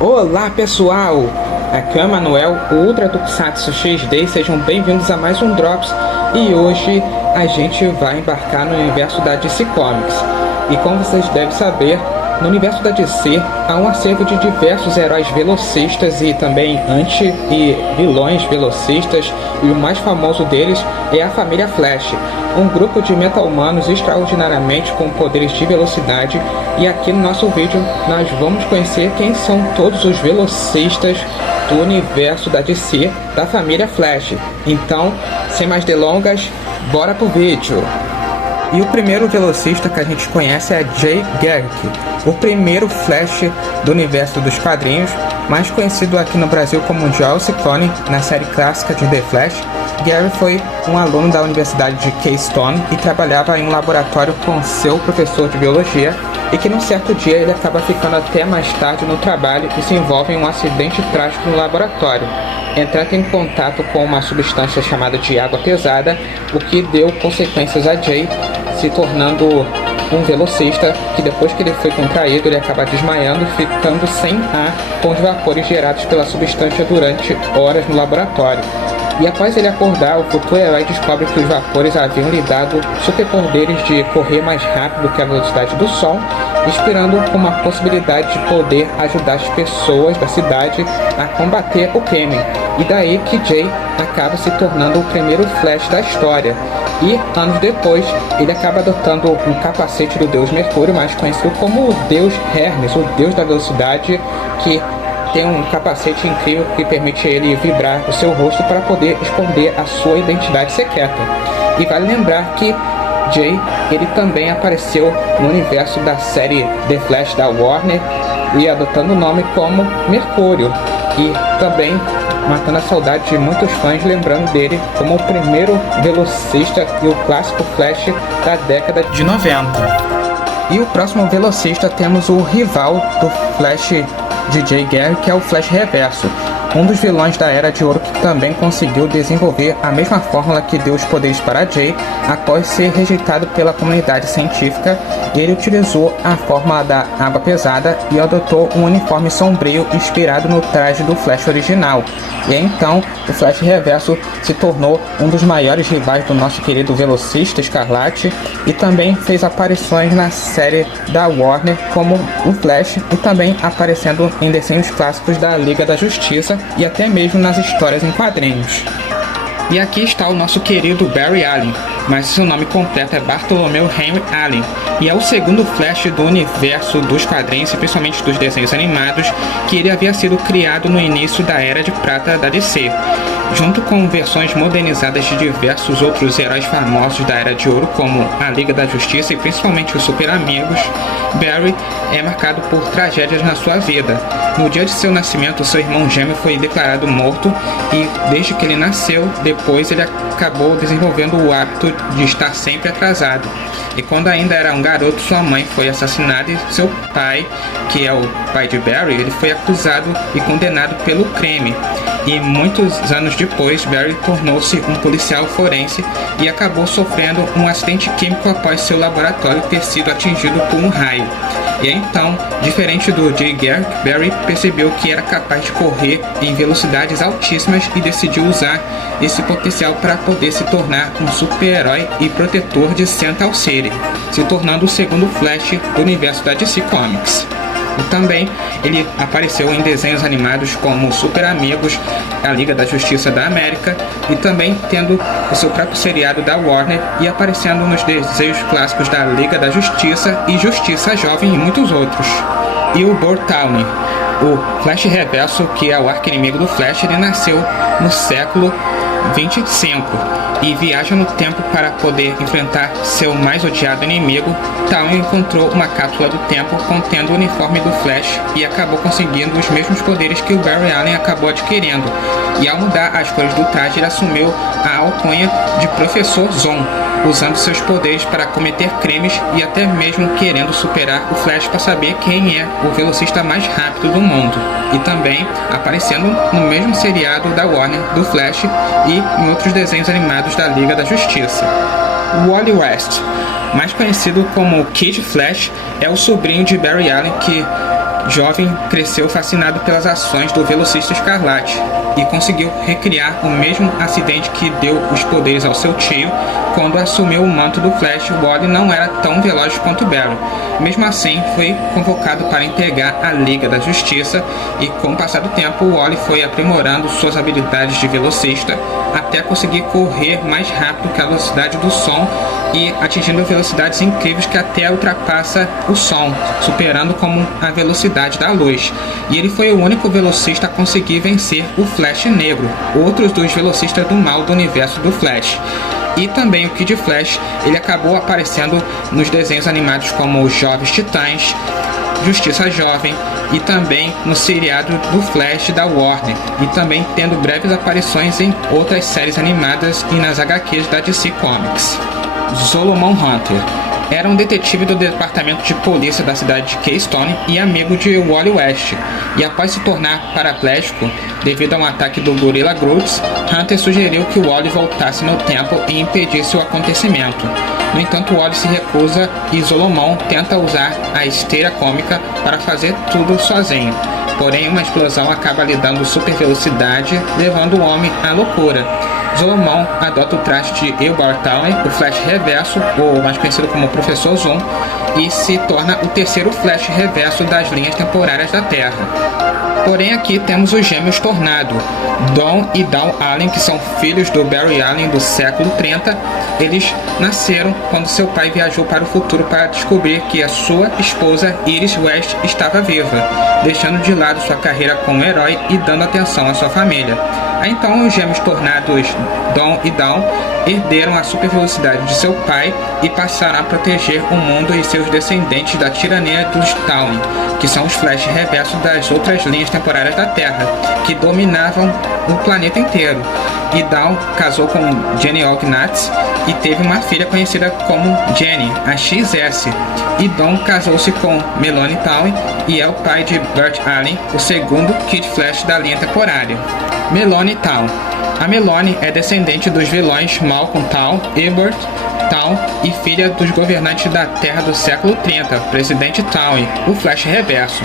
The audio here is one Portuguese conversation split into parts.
Olá pessoal, aqui é o Manuel, o Ultra Tokusatsu XD, sejam bem-vindos a mais um Drops. E hoje a gente vai embarcar no universo da DC Comics. E como vocês devem saber, no universo da DC há um acervo de diversos heróis velocistas e também anti- e vilões velocistas, e o mais famoso deles é a família Flash, um grupo de meta-humanos extraordinariamente com poderes de velocidade. E aqui no nosso vídeo nós vamos conhecer quem são todos os velocistas do universo da DC, da família Flash. Então, sem mais delongas, bora pro vídeo! E o primeiro velocista que a gente conhece é Jay Garrick, o primeiro Flash do universo dos quadrinhos, mais conhecido aqui no Brasil como Joel Ciccone na série clássica de The Flash. Gary foi um aluno da Universidade de Keystone e trabalhava em um laboratório com seu professor de biologia, e que num certo dia ele acaba ficando até mais tarde no trabalho e se envolve em um acidente trágico no laboratório, entrando em contato com uma substância chamada de água pesada, o que deu consequências a Jay, se tornando um velocista que, depois que ele foi contraído, ele acaba desmaiando, ficando sem ar com os vapores gerados pela substância durante horas no laboratório. E após ele acordar, o futuro herói descobre que os vapores haviam lhe dado superpoderes de correr mais rápido que a velocidade do som, inspirando uma possibilidade de poder ajudar as pessoas da cidade a combater o crime. E daí que Jay acaba se tornando o primeiro Flash da história. E anos depois, ele acaba adotando um capacete do deus Mercúrio, mais conhecido como o deus Hermes, o deus da velocidade, que tem um capacete incrível que permite ele vibrar o seu rosto para poder esconder a sua identidade secreta. E vale lembrar que Jay, ele também apareceu no universo da série The Flash da Warner, e adotando o nome como Mercúrio, e também matando a saudade de muitos fãs, lembrando dele como o primeiro velocista e o clássico Flash da década de 90. E o próximo velocista temos o rival do Flash de Jay Garrick, que é o Flash Reverso, um dos vilões da Era de Ouro, que também conseguiu desenvolver a mesma fórmula que deu os poderes para Jay após ser rejeitado pela comunidade científica. Ele utilizou a fórmula da água pesada e adotou um uniforme sombrio inspirado no traje do Flash original. E então o Flash Reverso se tornou um dos maiores rivais do nosso querido velocista Escarlate, e também fez aparições na série da Warner como o Flash, e também aparecendo em desenhos clássicos da Liga da Justiça e até mesmo nas histórias em quadrinhos. E aqui está o nosso querido Barry Allen, mas seu nome completo é Bartholomew Henry Allen, e é o segundo Flash do universo dos quadrinhos, principalmente dos desenhos animados, que ele havia sido criado no início da Era de Prata da DC. Junto com versões modernizadas de diversos outros heróis famosos da Era de Ouro, como a Liga da Justiça e principalmente os Super Amigos, Barry é marcado por tragédias na sua vida. No dia de seu nascimento, seu irmão gêmeo foi declarado morto, e desde que ele nasceu, depois ele acabou desenvolvendo o hábito de estar sempre atrasado. E quando ainda era um garoto, sua mãe foi assassinada, e seu pai, que é o pai de Barry, ele foi acusado e condenado pelo crime. E muitos anos depois, Barry tornou-se um policial forense e acabou sofrendo um acidente químico após seu laboratório ter sido atingido por um raio. E então, diferente do Jay Garrick, Barry percebeu que era capaz de correr em velocidades altíssimas e decidiu usar esse potencial para poder se tornar um super-herói e protetor de Central City, se tornando o segundo Flash do universo da DC Comics. E também ele apareceu em desenhos animados como Super Amigos, a Liga da Justiça da América, e também tendo o seu próprio seriado da Warner, e aparecendo nos desenhos clássicos da Liga da Justiça e Justiça Jovem e muitos outros. E o Burt Tawny, o Flash Reverso, que é o arqui-inimigo do Flash, ele nasceu no século 25 e viaja no tempo para poder enfrentar seu mais odiado inimigo. Town encontrou uma cápsula do tempo contendo o uniforme do Flash e acabou conseguindo os mesmos poderes que o Barry Allen acabou adquirindo. E ao mudar as cores do traje, ele assumiu a alcunha de Professor Zon, usando seus poderes para cometer crimes e até mesmo querendo superar o Flash para saber quem é o velocista mais rápido do mundo. E também aparecendo no mesmo seriado da Warner do Flash e em outros desenhos animados da Liga da Justiça. Wally West, mais conhecido como Kid Flash, é o sobrinho de Barry Allen, que jovem cresceu fascinado pelas ações do Velocista Escarlate e conseguiu recriar o mesmo acidente que deu os poderes ao seu tio. Quando assumiu o manto do Flash, Wally não era tão veloz quanto Barry. Mesmo assim, foi convocado para integrar a Liga da Justiça e, com o passar do tempo, Wally foi aprimorando suas habilidades de velocista até conseguir correr mais rápido que a velocidade do som e atingindo velocidades incríveis que até ultrapassa o som, superando como a velocidade da luz. E ele foi o único velocista a conseguir vencer o Flash Negro, outros dos velocistas do mal do universo do Flash. E também o Kid Flash, ele acabou aparecendo nos desenhos animados como Os Jovens Titãs, Justiça Jovem e também no seriado do Flash da Warner, e também tendo breves aparições em outras séries animadas e nas HQs da DC Comics. Solomon Hunter era um detetive do departamento de polícia da cidade de Keystone e amigo de Wally West, e após se tornar paraplégico devido a um ataque do Gorilla Grodd, Hunter sugeriu que Wally voltasse no tempo e impedisse o acontecimento. No entanto, Wally se recusa e Solomon tenta usar a esteira cômica para fazer tudo sozinho. Porém, uma explosão acaba lhe dando super velocidade, levando o homem à loucura. Solomon adota o traje de Eobard Thawne, o Flash Reverso, ou mais conhecido como Professor Zoom, e se torna o terceiro Flash Reverso das linhas temporárias da Terra. Porém, aqui temos os gêmeos Tornado, Dawn e Dawn Allen, que são filhos do Barry Allen do século 30. Eles nasceram quando seu pai viajou para o futuro para descobrir que a sua esposa, Iris West, estava viva, deixando de lado sua carreira como herói e dando atenção à sua família. Então, os gêmeos Tornados Dawn e Dawn herderam a super velocidade de seu pai e passaram a proteger o mundo e seus descendentes da tirania dos Thawne, que são os Flash reversos das outras linhas temporárias da Terra, que dominavam o planeta inteiro. E Dawn casou com Jenny Ognatz e teve uma filha conhecida como Jenny, a XS. E Dawn casou-se com Melanie Thawne e é o pai de Burt Allen, o segundo Kid Flash da linha temporária. Melanie Thawne. A Melanie é descendente dos vilões Malcolm Thawne, Eobard Thawne e filha dos governantes da Terra do século 30, Presidente Thawne, o Flash Reverso.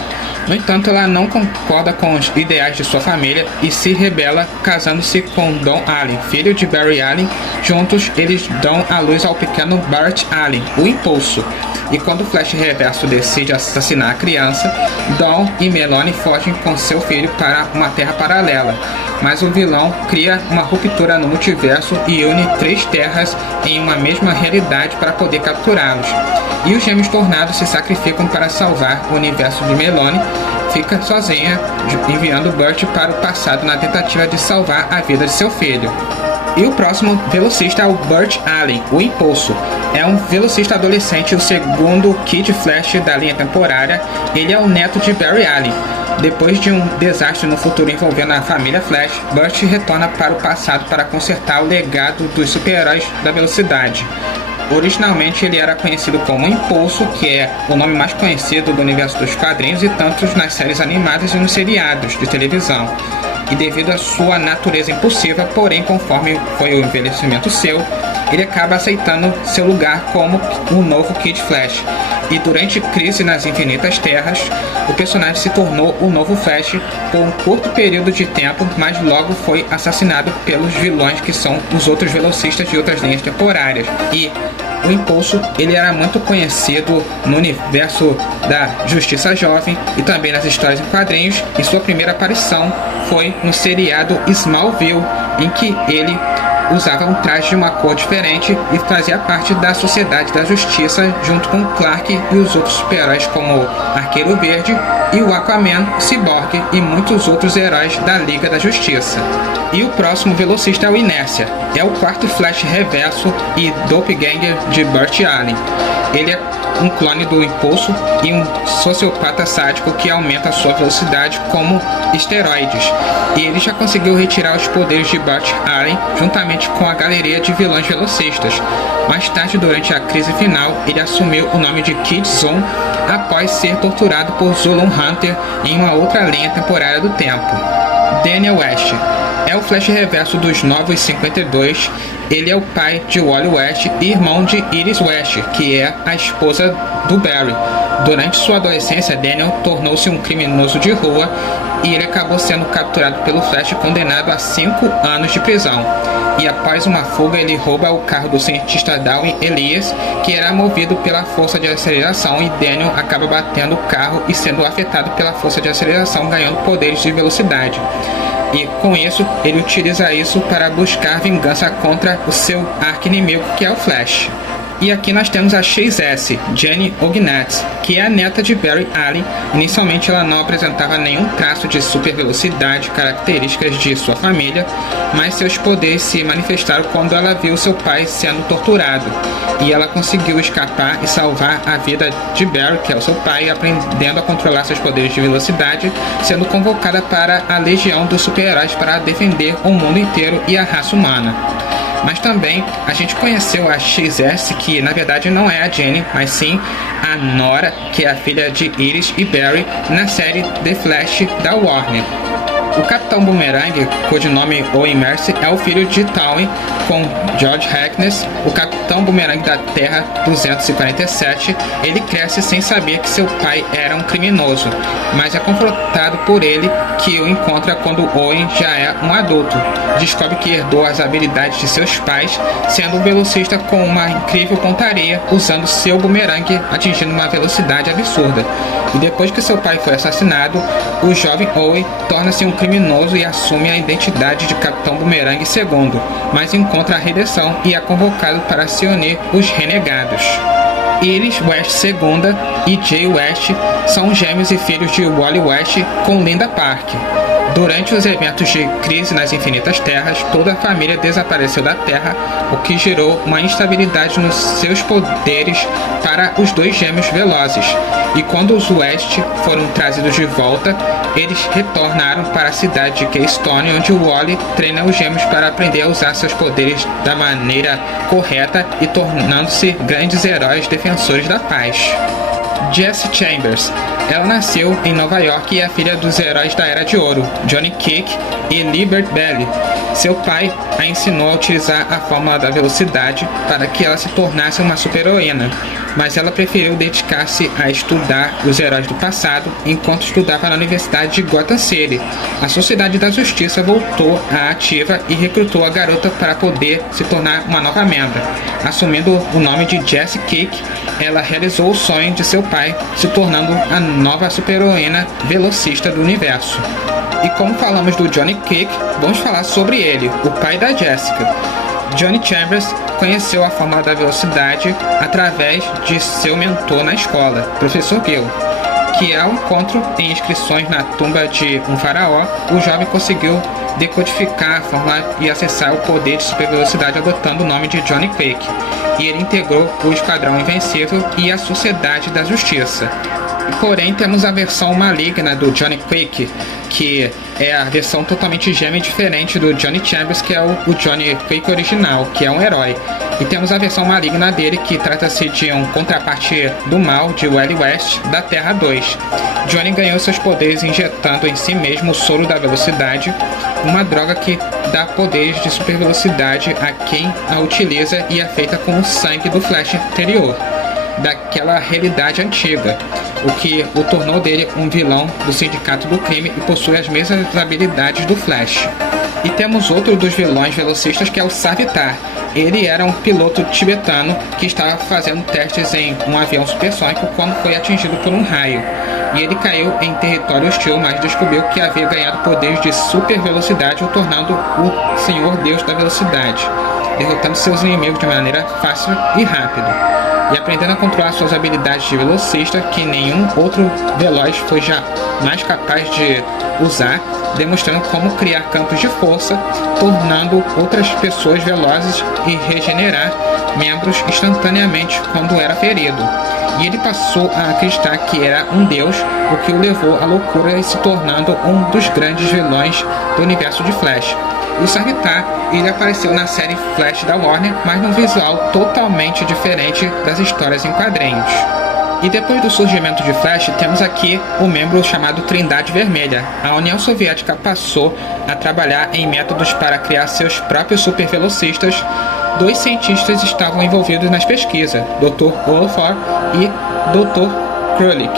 No entanto, ela não concorda com os ideais de sua família e se rebela, casando-se com Dawn Allen, filho de Barry Allen. Juntos, eles dão à luz ao pequeno Burt Allen, o Impulso. E quando o Flash Reverso decide assassinar a criança, Dawn e Melanie fogem com seu filho para uma terra paralela. Mas o vilão cria uma ruptura no multiverso e une 3 terras em uma mesma realidade para poder capturá-los. E os gêmeos Tornados se sacrificam para salvar o universo de Melanie, fica sozinha, enviando Burt para o passado na tentativa de salvar a vida de seu filho. E o próximo velocista é o Burt Allen, o Impulso. É um velocista adolescente, o segundo Kid Flash da linha temporária. Ele é o neto de Barry Allen. Depois de um desastre no futuro envolvendo a família Flash, Burt retorna para o passado para consertar o legado dos super-heróis da velocidade. Originalmente ele era conhecido como Impulso, que é o nome mais conhecido do universo dos quadrinhos e tantos nas séries animadas e nos seriados de televisão. E devido à sua natureza impulsiva, porém conforme foi o envelhecimento seu, ele acaba aceitando seu lugar como o novo Kid Flash. E durante Crise nas Infinitas Terras, o personagem se tornou o novo Flash por um curto período de tempo, mas logo foi assassinado pelos vilões que são os outros velocistas de outras linhas temporárias. E o Impulso, ele era muito conhecido no universo da Justiça Jovem e também nas histórias em quadrinhos, e sua primeira aparição foi no seriado Smallville, em que ele usava um traje de uma cor diferente e fazia parte da Sociedade da Justiça junto com Clark e os outros super-heróis como Arqueiro Verde e o Aquaman, Cyborg e muitos outros heróis da Liga da Justiça. E o próximo velocista é o Inércia. É o quarto Flash Reverso e Doppelganger de Burt Allen. Ele é um clone do Impulso e um sociopata sádico que aumenta a sua velocidade como esteroides. E ele já conseguiu retirar os poderes de Burt Allen juntamente com a galeria de vilões velocistas. Mais tarde, durante a crise final, ele assumiu o nome de Kid Zoom após ser torturado por Solomon Hunter em uma outra linha temporária do tempo. Daniel West é o Flash Reverso dos Novos 52. Ele é o pai de Wally West e irmão de Iris West, que é a esposa do Barry. Durante sua adolescência, Daniel tornou-se um criminoso de rua e ele acabou sendo capturado pelo Flash e condenado a 5 anos de prisão. E após uma fuga, ele rouba o carro do cientista Darwin Elias, que era movido pela força de aceleração, e Daniel acaba batendo o carro e sendo afetado pela força de aceleração, ganhando poderes de velocidade. E com isso, ele utiliza isso para buscar vingança contra o seu arqui-inimigo, que é o Flash. E aqui nós temos a XS, Jenny Ognatz, que é a neta de Barry Allen. Inicialmente ela não apresentava nenhum traço de super velocidade, características de sua família, mas seus poderes se manifestaram quando ela viu seu pai sendo torturado. E ela conseguiu escapar e salvar a vida de Barry, que é o seu pai, aprendendo a controlar seus poderes de velocidade, sendo convocada para a Legião dos Super-Heróis para defender o mundo inteiro e a raça humana. Mas também a gente conheceu a XS, que na verdade não é a Jenny, mas sim a Nora, que é a filha de Iris e Barry, na série The Flash da Warner. O Capitão Boomerang, codinome Owen Mercer, é o filho de Tawny com George Harkness, o Capitão Boomerang da Terra 247. Ele cresce sem saber que seu pai era um criminoso, mas é confrontado por ele, que o encontra quando Owen já é um adulto. Descobre que herdou as habilidades de seus pais, sendo um velocista com uma incrível pontaria, usando seu boomerang, atingindo uma velocidade absurda. E depois que seu pai foi assassinado, o jovem Owen torna-se um criminoso e assume a identidade de Capitão Boomerang II, mas encontra a redenção e é convocado para se unir os Renegados. Iris West II e Jay West são gêmeos e filhos de Wally West com Linda Park. Durante os eventos de Crise nas Infinitas Terras, toda a família desapareceu da Terra, o que gerou uma instabilidade nos seus poderes para os dois gêmeos velozes. E quando os West foram trazidos de volta, eles retornaram para a cidade de Keystone, onde o Wally treina os gêmeos para aprender a usar seus poderes da maneira correta e tornando-se grandes heróis defensores da paz. Jessie Chambers. Ela nasceu em Nova York e é filha dos heróis da Era de Ouro, Johnny Quick e Liberty Belle. Seu pai a ensinou a utilizar a fórmula da velocidade para que ela se tornasse uma super-heroína, mas ela preferiu dedicar-se a estudar os heróis do passado enquanto estudava na Universidade de Gotham City. A Sociedade da Justiça voltou à ativa e recrutou a garota para poder se tornar uma nova membra. Assumindo o nome de Jessie Quick, ela realizou o sonho de seu pai, se tornando a nova super-heroína velocista do universo. E como falamos do Johnny Quick, vamos falar sobre ele, o pai da Jessica. Johnny Chambers conheceu a fórmula da velocidade através de seu mentor na escola, Professor Gill, que ao encontro em inscrições na tumba de um faraó, o jovem conseguiu decodificar a fórmula e acessar o poder de supervelocidade adotando o nome de Johnny Quick, e ele integrou o Esquadrão Invencível e a Sociedade da Justiça. Porém, temos a versão maligna do Johnny Quick, que é a versão totalmente gêmea e diferente do Johnny Chambers, que é o Johnny Quick original, que é um herói. E temos a versão maligna dele, que trata-se de um contraparte do mal de Wally West, da Terra 2. Johnny ganhou seus poderes injetando em si mesmo o soro da velocidade, uma droga que dá poderes de super velocidade a quem a utiliza e é feita com o sangue do Flash anterior, daquela realidade antiga, o que o tornou dele um vilão do Sindicato do Crime e possui as mesmas habilidades do Flash. E temos outro dos vilões velocistas, que é o Savitar. Ele era um piloto tibetano que estava fazendo testes em um avião supersônico quando foi atingido por um raio. E ele caiu em território hostil, mas descobriu que havia ganhado poderes de super velocidade, o tornando o Senhor Deus da Velocidade, derrotando seus inimigos de maneira fácil e rápida, e aprendendo a controlar suas habilidades de velocista, que nenhum outro veloz foi jamais capaz de usar, demonstrando como criar campos de força, tornando outras pessoas velozes e regenerar membros instantaneamente quando era ferido. E ele passou a acreditar que era um deus, o que o levou à loucura e se tornando um dos grandes vilões do universo de Flash. O Savitar, ele apareceu na série Flash da Warner, mas num visual totalmente diferente das histórias em quadrinhos. E depois do surgimento de Flash, temos aqui o membro chamado Trindade Vermelha. A União Soviética passou a trabalhar em métodos para criar seus próprios supervelocistas. Dois cientistas estavam envolvidos nas pesquisas, Dr. Olafur e Dr. Krulik.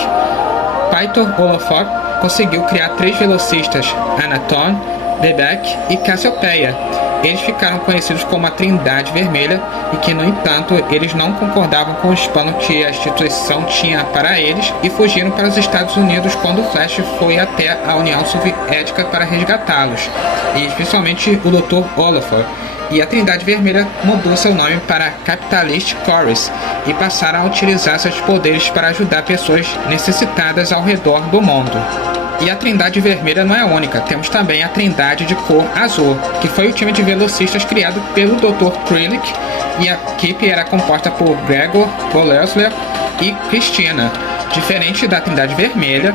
Pytor Olafok conseguiu criar 3 velocistas, Anaton, Bebek e Cassiopeia. Eles ficaram conhecidos como a Trindade Vermelha e que, no entanto, eles não concordavam com os planos que a instituição tinha para eles e fugiram para os Estados Unidos quando o Flash foi até a União Soviética para resgatá-los, e especialmente o Dr. Olafok. E a Trindade Vermelha mudou seu nome para Capitalist Corps e passaram a utilizar seus poderes para ajudar pessoas necessitadas ao redor do mundo. E a Trindade Vermelha não é a única, temos também a Trindade de cor azul, que foi o time de velocistas criado pelo Dr. Krulik, e a equipe era composta por Gregor, Bolesler e Christina. Diferente da Trindade Vermelha,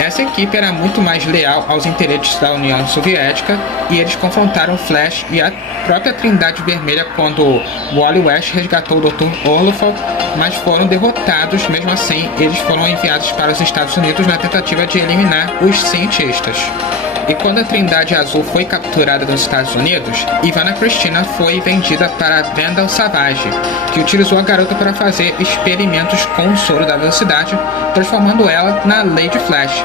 essa equipe era muito mais leal aos interesses da União Soviética e eles confrontaram Flash e a própria Trindade Vermelha quando Wally West resgatou o Dr. Olafok, mas foram derrotados. Mesmo assim, eles foram enviados para os Estados Unidos na tentativa de eliminar os cientistas. E quando a Trindade Azul foi capturada nos Estados Unidos, Ivana Cristina foi vendida para Vandal Savage, que utilizou a garota para fazer experimentos com o soro da velocidade, transformando ela na Lady Flash.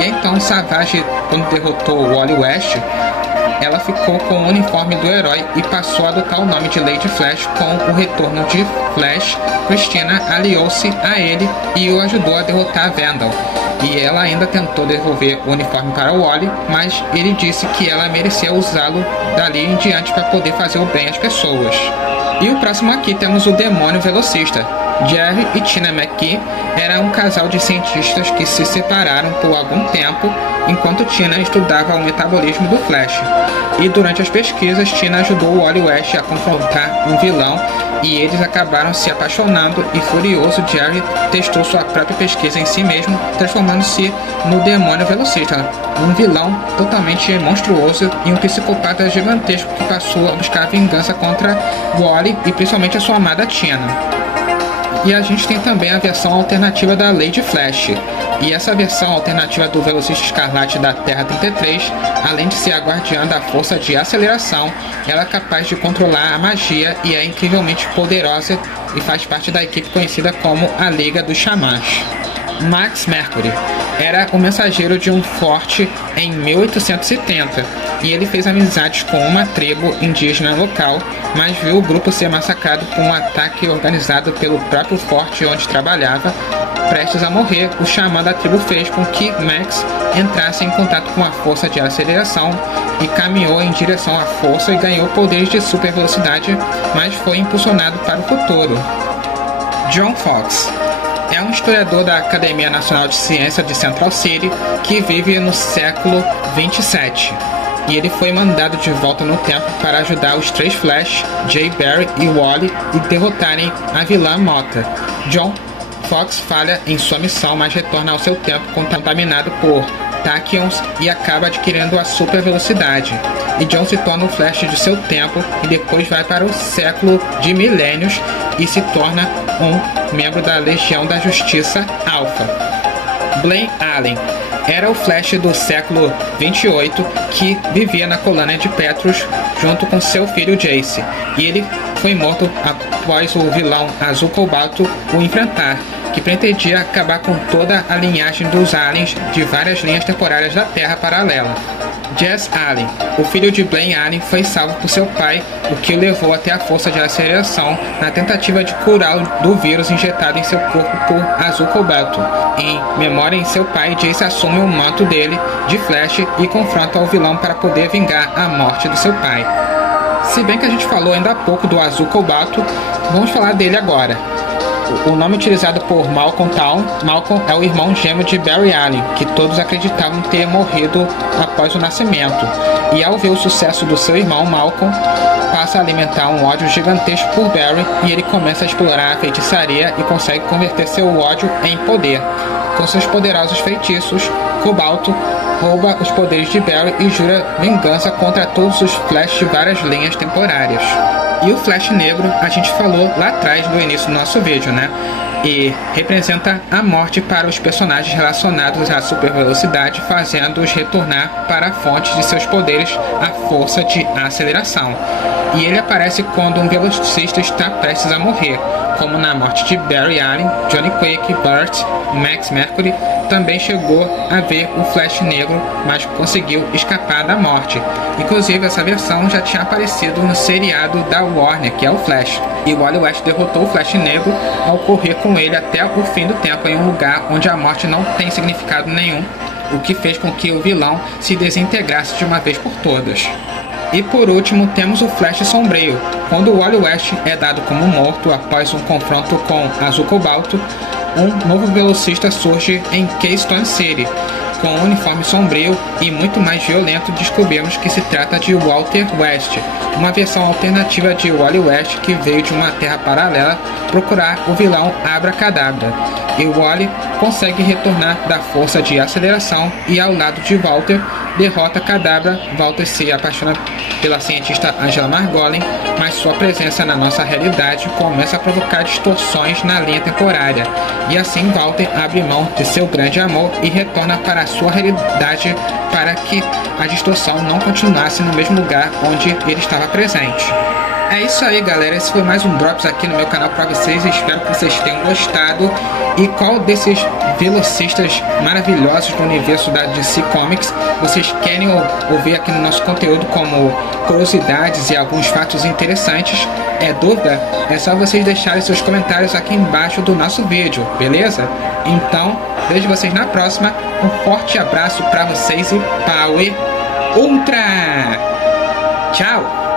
E então Savage, quando derrotou Wally West, ela ficou com o uniforme do herói e passou a adotar o nome de Lady Flash. Com o retorno de Flash, Christina aliou-se a ele e o ajudou a derrotar Vandal. E ela ainda tentou devolver o uniforme para o Wally, mas ele disse que ela merecia usá-lo dali em diante para poder fazer o bem às pessoas. E o próximo aqui temos o Demônio Velocista. Jerry e Tina McKee eram um casal de cientistas que se separaram por algum tempo enquanto Tina estudava o metabolismo do Flash. E durante as pesquisas, Tina ajudou o Wally West a confrontar um vilão e eles acabaram se apaixonando, e furioso, Jerry testou sua própria pesquisa em si mesmo, transformando-se no Demônio Velocista, um vilão totalmente monstruoso e um psicopata gigantesco que passou a buscar vingança contra Wally e principalmente a sua amada Tina. E a gente tem também a versão alternativa da Lady Flash. E essa versão alternativa do Velocista Escarlate da Terra 33, além de ser a guardiã da força de aceleração, ela é capaz de controlar a magia e é incrivelmente poderosa e faz parte da equipe conhecida como a Liga dos Xamãs. Max Mercury era o mensageiro de um forte em 1870 e ele fez amizades com uma tribo indígena local, mas viu o grupo ser massacrado por um ataque organizado pelo próprio forte onde trabalhava. Prestes a morrer, o xamã da tribo fez com que Max entrasse em contato com a força de aceleração e caminhou em direção à força e ganhou poderes de super velocidade, mas foi impulsionado para o futuro. John Fox é um historiador da Academia Nacional de Ciência de Central City que vive no século 27. E ele foi mandado de volta no tempo para ajudar os 3 Flash, Jay, Barry e Wally, e derrotarem a vilã Mota. John Fox falha em sua missão, mas retorna ao seu tempo contaminado por Tachyons e acaba adquirindo a super velocidade. E John se torna o Flash de seu tempo e depois vai para o século de milênios e se torna um membro da Legião da Justiça Alpha. Blaine Allen era o Flash do século 28 que vivia na colônia de Petrus junto com seu filho Jace, e ele foi morto após o vilão Azul Cobalto o enfrentar, que pretendia acabar com toda a linhagem dos aliens de várias linhas temporárias da Terra paralela. Jess Allen, o filho de Blaine Allen, foi salvo por seu pai, o que o levou até a força de aceleração na tentativa de curá-lo do vírus injetado em seu corpo por Azul Cobalto. Em memória em seu pai, Jace assume o manto dele de Flash e confronta o vilão para poder vingar a morte do seu pai. Se bem que a gente falou ainda há pouco do Azul Cobalto, vamos falar dele agora. O nome utilizado por Malcolm Town. Malcolm é o irmão gêmeo de Barry Allen, que todos acreditavam ter morrido após o nascimento. E ao ver o sucesso do seu irmão, Malcolm passa a alimentar um ódio gigantesco por Barry e ele começa a explorar a feitiçaria e consegue converter seu ódio em poder. Com seus poderosos feitiços, Cobalto rouba os poderes de Barry e jura vingança contra todos os Flash de várias linhas temporárias. E o Flash Negro a gente falou lá atrás no início do nosso vídeo, né? E representa a morte para os personagens relacionados à super velocidade, fazendo-os retornar para a fonte de seus poderes, a força de aceleração. E ele aparece quando um velocista está prestes a morrer, como na morte de Barry Allen, Johnny Quake, Burt, Max Mercury. Também chegou a ver o Flash negro, mas conseguiu escapar da morte. Inclusive, essa versão já tinha aparecido no seriado da Warner, que é o Flash. E o Wally West derrotou o Flash negro ao correr com ele até o fim do tempo em um lugar onde a morte não tem significado nenhum, o que fez com que o vilão se desintegrasse de uma vez por todas. E por último, temos o Flash sombrio, quando o Wally West é dado como morto após um confronto com Azul Cobalto. Um novo velocista surge em Keystone City. Com um uniforme sombrio e muito mais violento, descobrimos que se trata de Walter West, uma versão alternativa de Wally West que veio de uma terra paralela procurar o vilão Abracadabra. E Wally consegue retornar da força de aceleração e, ao lado de Walter, derrota Kadabra. Walter se apaixona pela cientista Angela Margolin, mas sua presença na nossa realidade começa a provocar distorções na linha temporária. E assim Walter abre mão de seu grande amor e retorna para a sua realidade para que a distorção não continuasse no mesmo lugar onde ele estava presente. É isso aí, galera, esse foi mais um Drops aqui no meu canal para vocês. Espero que vocês tenham gostado. E qual desses velocistas maravilhosos do universo da DC Comics vocês querem ouvir aqui no nosso conteúdo, como curiosidades e alguns fatos interessantes? É dúvida? É só vocês deixarem seus comentários aqui embaixo do nosso vídeo, beleza? Então, vejo vocês na próxima. Um forte abraço para vocês e Power Ultra! Tchau!